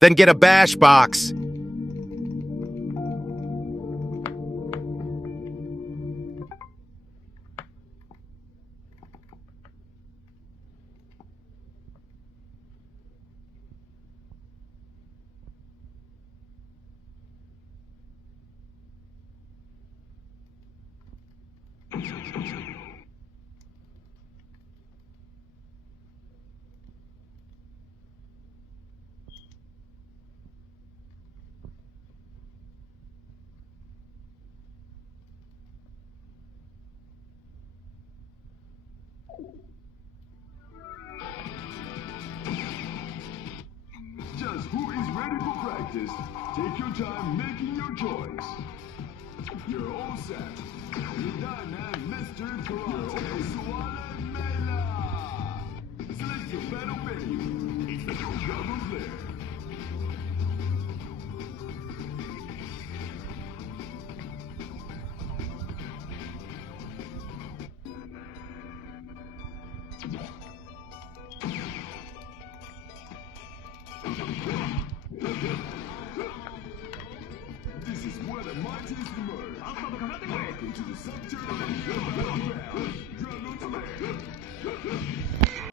Then get a bash box. Just who is ready for practice? Take your time making your choice. You're all set. You're done, and Mr. Karate Suale Mela. Select your battle venue. It's the Jungle Flare. This is where the mightiest emerge. Welcome to the subterranean battleground, Dragon Flare.